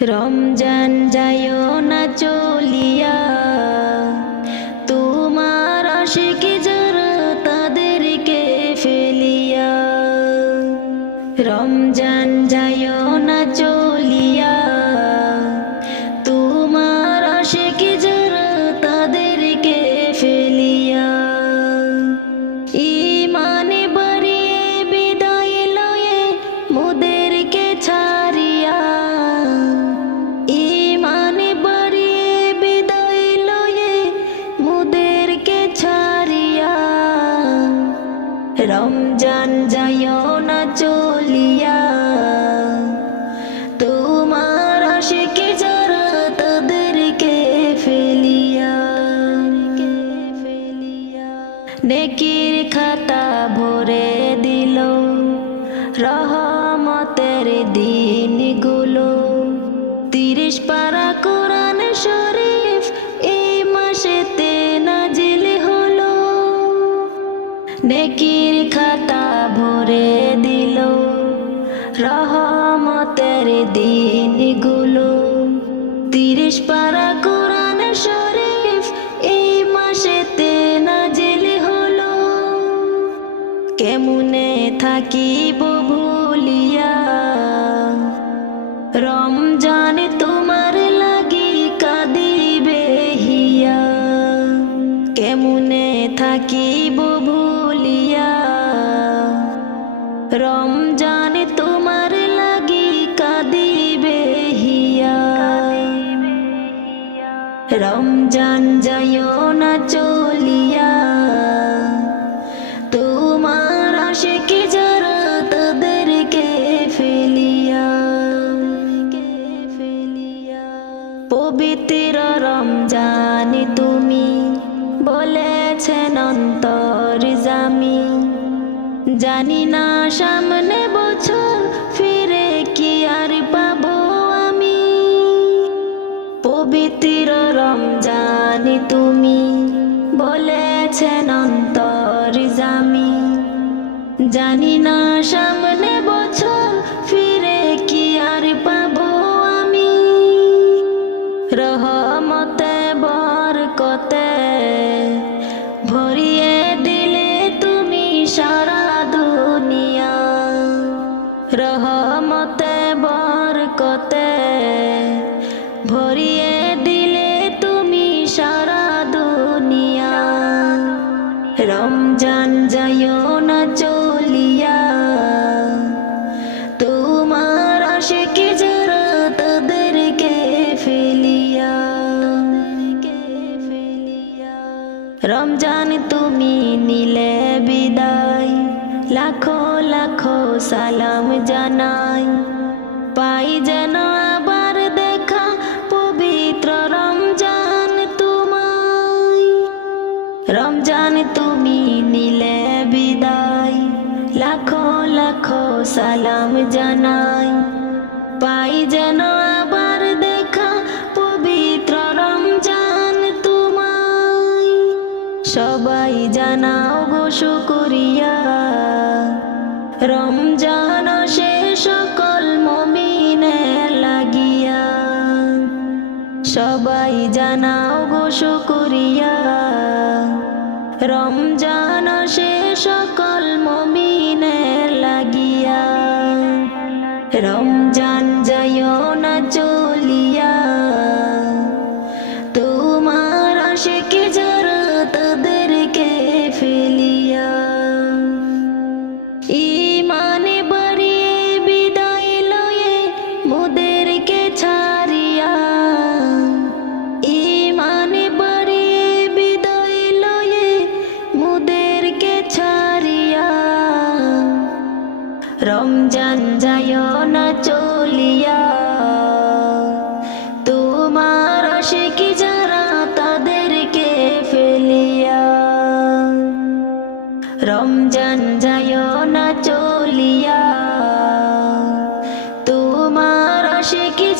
রমজান যায়ো না চলিয়া, তোমার আশিকি যারা তাদেরকে ফেলিয়া। রমজান যায়ো না চলিয়া, তোমার আশিকি যারা তাদেরকে ফেলিয়া। ইমানে বাড়িয়ে বিদায় লয়ে মোদেরকে ছাড়িয়া, ইমানে বাড়িয়ে বিদায় লয়ে মোদেরকে ছাড়িয়া। রমজান যায়ো না চলিয়া, তোমার আশিকি যারা তাদেরকে ফেলিয়া। নেকির খাতা ভরে দিল রহমতের দিনগুলো, 30 পারা কোরআন শরীফ এই মাসেতে নাজিল হলো। নেকির খাতা ভরে দিল রহমতের দিনগুলো, 30 পারা কোরআন শরীফ এই মাসেতে নাজিল হলো। কেমনে থাকিব ভুলিয়া, রমজান তোমার লাগি কাঁদিবে হিয়া। কেমনে থাকিব ভুলিয়া, রমজান তোমার লাগি কাঁদিবে হিয়া। রমজান যায়ো না চলিয়া, তোমার আশিকি যারা তাদেরকে ফেলিয়া। পবিত্র রমজান তুমি বলেছেন অন্তর্যামী, জানি না সামনে বছর ফিরে কি আর পাবো আমি। পবিত্র রমজান তুমি বলেছেন অন্তর্যামী, জানি না সামনে বছর ফিরে কি আর পাবো আমি। রহমতে বরকতে ভরিয়ে দিলে তুমি সারা দুনিয়া। রহমতে বরকতে ভরিয়ে দিলে তুমি সারা দুনিয়া। রমজান যায়ো না চলিয়া, তোমার আশিকি যারা তাদেরকে ফেলিয়া। রমজান তুমি নিলে বিদায়, লাখো লাখো সালাম জানাই, পাই যেন আবার দেখা পবিত্র রমজান তোমায়। রমজান তুমি নিলে বিদায়, লাখো লাখো সালাম জানাই, পাই যেন আবার দেখা পবিত্র রমজান তোমায়। সবাই জানাও গো শুকরিয়া, রমজান সে সকল মুমিনের লাগিয়া। সবাই জানাও গো শুকরিয়া, রমজান সে সকল মুমিনের লাগিয়া। রমজান যায়ো না চলিয়া, তোমার আশিকি যারা তাদেরকে ফেলিয়া। ইমানে বাড়িয়ে বিদায় লয়ে মোদেরকে ছাড়িয়া, ইমানে বাড়িয়ে বিদায় লয়ে মোদেরকে ছাড়িয়া। রমজান যায়ো না চলিয়া, তোমার আশিকি যারা তাদেরকে ফেলিয়া। রমজান যায়ো না চলিয়া, তোমার আশিকি